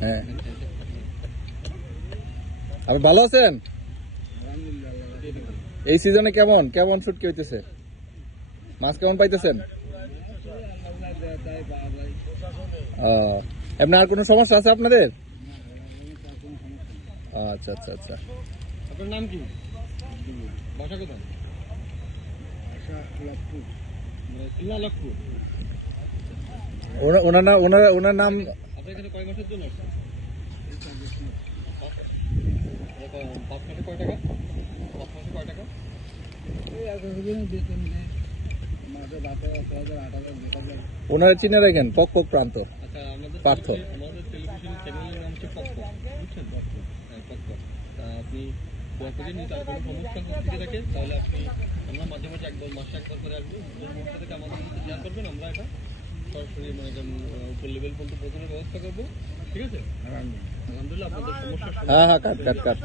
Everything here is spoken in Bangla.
হ্যাঁ। আপনি ভালো আছেন? এই সিজনে কেমন? কেমন শুটকি হইতেছে? মাছ কেমন পাইতেছেন? এমনি আর কোনো সমস্যা আছে আপনাদের? আচ্ছা আচ্ছা আচ্ছা। আপনার নাম কি? বাসা কোথায়? ওনার নাম ওনার ওনার নাম ওনারা চিনে রাখেন পক পক প্রান্ত। আচ্ছা আমাদের পার্থ। হ্যাঁ আপনি করে নিতে কোনো সমস্যা থেকে থাকে তাহলে আপনি আমরা মাঝে মাঝে একবার মাসে একবার করে আসব। থেকে আমাদের সাথে শেয়ার করবেন আমরা এটা সরাসরি মানে উপর লেভেল পর্যন্ত পৌঁছানোর ব্যবস্থা করব। ঠিক আছে? আলহামদুলিল্লাহ আপনাদের সমস্যার হ্যাঁ হ্যাঁ কাট কাট কাট।